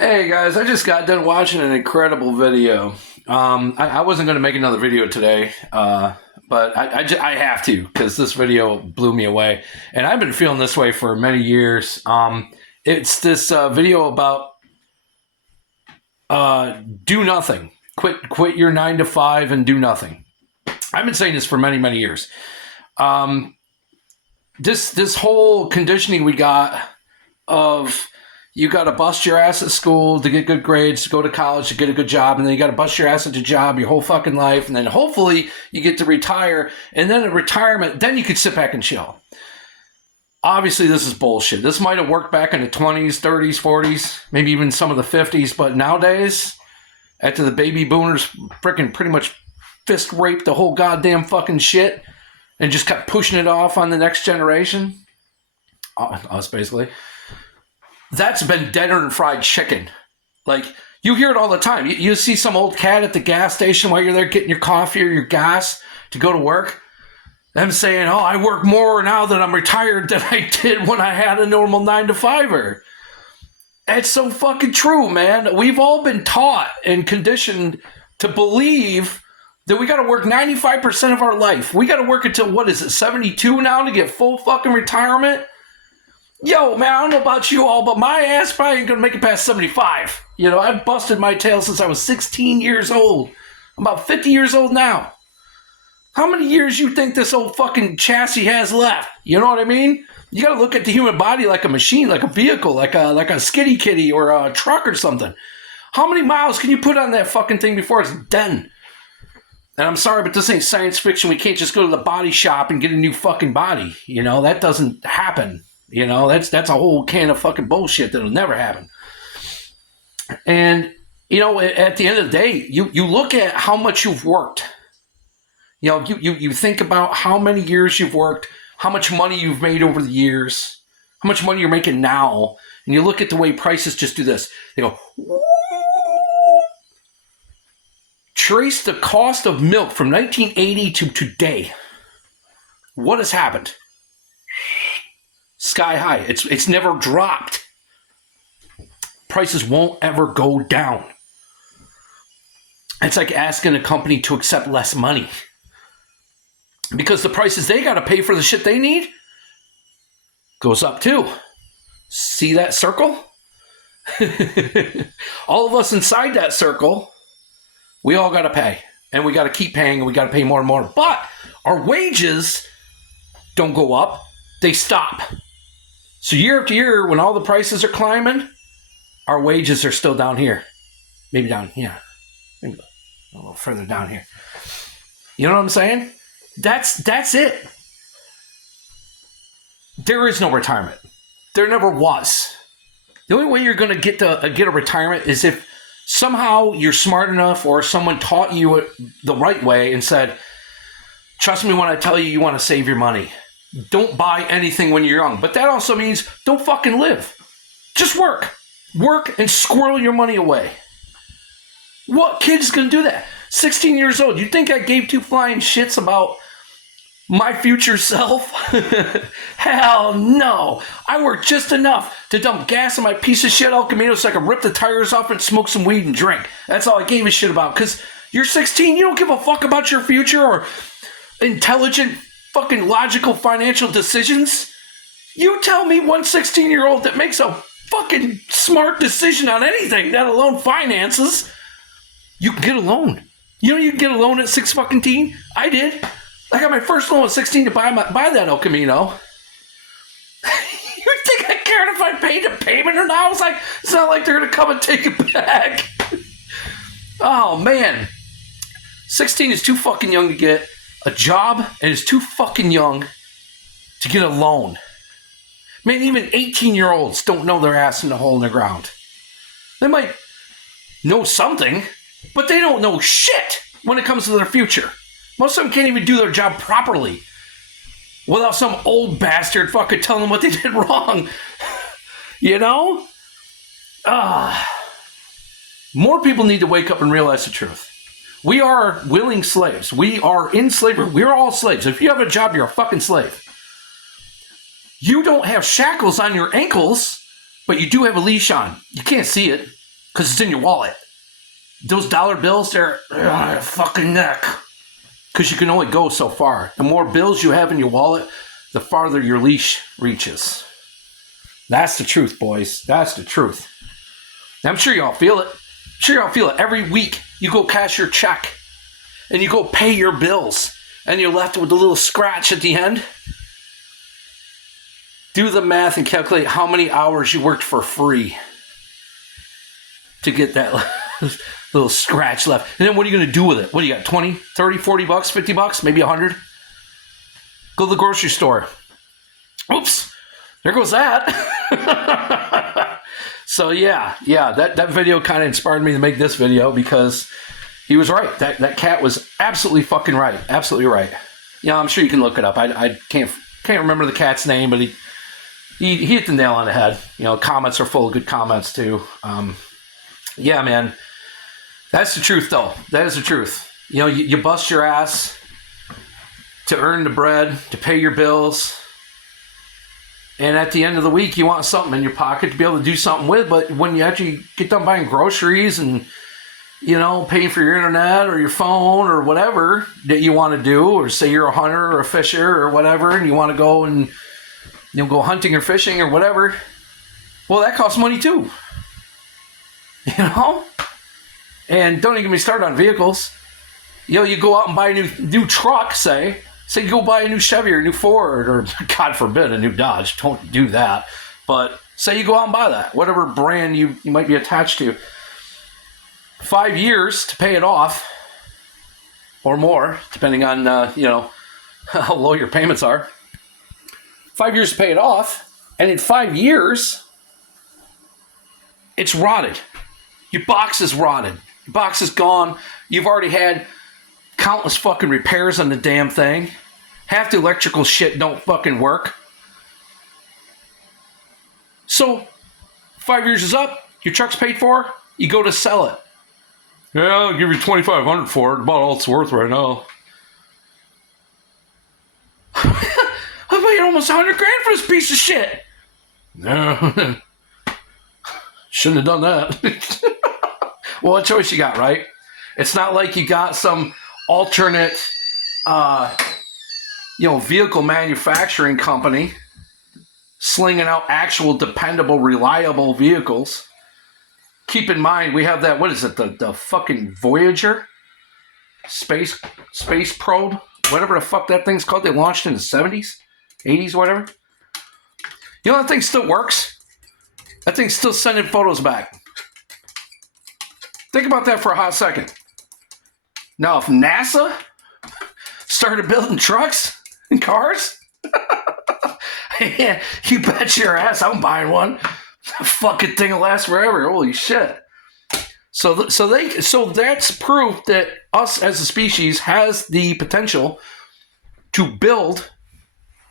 Hey guys, I just got done watching an incredible video. I wasn't going to make another video today, but I have to because this video blew me away. And I've been feeling this way for many years. It's this video about do nothing. Quit your 9 to 5 and do nothing. I've been saying this for many, many years. This whole conditioning we got of you got to bust your ass at school to get good grades, to go to college, to get a good job, and then you got to bust your ass at a job your whole fucking life, and then hopefully you get to retire, and then at retirement, then you could sit back and chill. Obviously, this is bullshit. This might have worked back in the 20s, 30s, 40s, maybe even some of the 50s, but nowadays, after the baby boomers freaking pretty much fist raped the whole goddamn fucking shit and just kept pushing it off on the next generation, us basically, that's been deader than fried chicken. Like, you hear it all the time. You see some old cat at the gas station while you're there getting your coffee or your gas to go to work. Them saying, oh, I work more now that I'm retired than I did when I had a normal 9 to 5er. It's so fucking true, man. We've all been taught and conditioned to believe that we got to work 95% of our life. We got to work until, 72 now to get full fucking retirement? Yo, man, I don't know about you all, but my ass probably ain't gonna make it past 75. You know, I've busted my tail since I was 16 years old. I'm about 50 years old now. How many years you think this old fucking chassis has left? You know what I mean? You gotta look at the human body like a machine, like a vehicle, like a skitty kitty or a truck or something. How many miles can you put on that fucking thing before it's done? And I'm sorry, but this ain't science fiction. We can't just go to the body shop and get a new fucking body. You know, that doesn't happen. You know, that's a whole can of fucking bullshit that'll never happen. And, you know, at the end of the day, you look at how much you've worked. You know, you think about how many years you've worked, how much money you've made over the years, how much money you're making now, and you look at the way prices just do this. They go, trace the cost of milk from 1980 to today. What has happened? Sky high. It's never dropped. Prices won't ever go down. It's like asking a company to accept less money. Because the prices they got to pay for the shit they need goes up too. See that circle? All of us inside that circle, we all got to pay. And we got to keep paying, and we got to pay more and more. But our wages don't go up. They stop. So year after year, when all the prices are climbing, our wages are still down here. Maybe down here. Maybe a little further down here. You know what I'm saying? That's it. There is no retirement. There never was. The only way you're going to get a retirement is if somehow you're smart enough or someone taught you it the right way and said, trust me when I tell you want to save your money. Don't buy anything when you're young. But that also means don't fucking live. Just work. Work and squirrel your money away. What kid's going to do that? 16 years old. You think I gave two flying shits about my future self? Hell no. I worked just enough to dump gas in my piece of shit El Camino so I could rip the tires off and smoke some weed and drink. That's all I gave a shit about. Because you're 16. You don't give a fuck about your future or intelligent fucking logical financial decisions. You tell me one 16-year-old that makes a fucking smart decision on anything, let alone finances, you can get a loan. You know you can get a loan at 6 fucking teen? I did. I got my first loan at 16 to buy that El Camino. You think I cared if I paid a payment or not? I was like, it's not like they're going to come and take it back. Oh, man. 16 is too fucking young to get a job and is too fucking young to get a loan. Man, even 18-year-olds don't know their ass in the hole in the ground. They might know something, but they don't know shit when it comes to their future. Most of them can't even do their job properly without some old bastard fucking telling them what they did wrong. You know? More people need to wake up and realize the truth. We are willing slaves. We are in slavery. We're all slaves. If you have a job, you're a fucking slave. You don't have shackles on your ankles, but you do have a leash on. You can't see it. because it's in your wallet. Those dollar bills, they're fucking neck. Because you can only go so far. The more bills you have in your wallet, the farther your leash reaches. That's the truth, boys. That's the truth. I'm sure y'all feel it. Every week you go cash your check and you go pay your bills and you're left with a little scratch at the end. Do the math and calculate how many hours you worked for free to get that little scratch left. And then what are you going to do with it? What do you got? 20, 30, 40 bucks, 50 bucks, maybe 100? Go to the grocery store. Oops, there goes that. So yeah, that video kind of inspired me to make this video because he was right. That cat was absolutely fucking right. Absolutely right. Yeah, I'm sure you can look it up. I can't remember the cat's name, but he hit the nail on the head. You know, comments are full of good comments too. Yeah, man. That's the truth, though. That is the truth. You know, you bust your ass to earn the bread, to pay your bills. And at the end of the week, you want something in your pocket to be able to do something with. But when you actually get done buying groceries and, you know, paying for your internet or your phone or whatever that you want to do, or say you're a hunter or a fisher or whatever, and you want to go and, you know, go hunting or fishing or whatever, well, that costs money too. You know? And don't even get me started on vehicles. You know, you go out and buy a new truck, say you go buy a new Chevy or a new Ford, or God forbid, a new Dodge. Don't do that. But say you go out and buy that, whatever brand you might be attached to. 5 years to pay it off, or more, depending on, you know, how low your payments are. 5 years to pay it off, and in 5 years, it's rotted. Your box is rotted. Your box is gone. You've already had countless fucking repairs on the damn thing. Half the electrical shit don't fucking work. So, 5 years is up. Your truck's paid for. You go to sell it. Yeah, I'll give you $2,500 for it. About all it's worth right now. I paid almost $100,000 for this piece of shit. No, shouldn't have done that. Well, what choice you got, right? It's not like you got some alternate, vehicle manufacturing company slinging out actual dependable, reliable vehicles. Keep in mind, we have that, what is it, the fucking Voyager? Space probe? Whatever the fuck that thing's called. They launched in the 70s? 80s, whatever. You know, that thing still works. That thing's still sending photos back. Think about that for a hot second. Now, if NASA started building trucks and cars, yeah, you bet your ass I'm buying one. That fucking thing will last forever. Holy shit. So that's proof that us as a species has the potential to build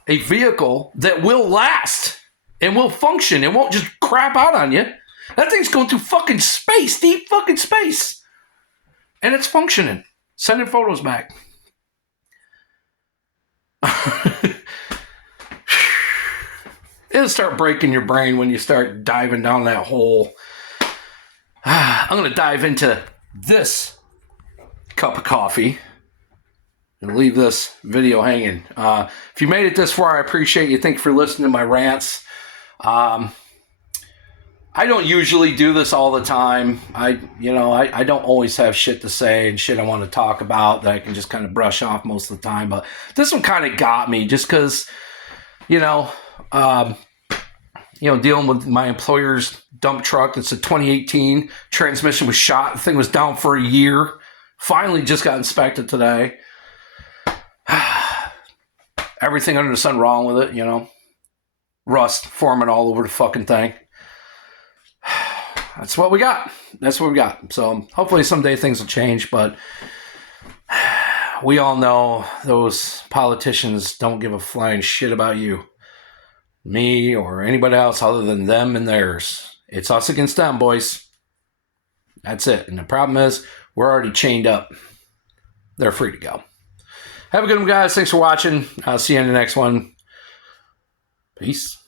a vehicle that will last and will function. It won't just crap out on you. That thing's going through fucking space, deep fucking space. And it's functioning. Sending photos back. It'll start breaking your brain when you start diving down that hole. I'm going to dive into this cup of coffee and leave this video hanging. If you made it this far, I appreciate you. Thank you for listening to my rants. I don't usually do this all the time. I don't always have shit to say and shit I want to talk about that I can just kind of brush off most of the time. But this one kind of got me just because, dealing with my employer's dump truck. It's a 2018. Transmission was shot. The thing was down for a year. Finally just got inspected today. Everything under the sun wrong with it, Rust forming all over the fucking thing. That's what we got. So hopefully someday things will change, but we all know those politicians don't give a flying shit about you, me, or anybody else other than them and theirs. It's us against them, boys. That's it. And the problem is we're already chained up. They're free to go. Have a good one, guys. Thanks for watching. I'll see you in the next one. Peace.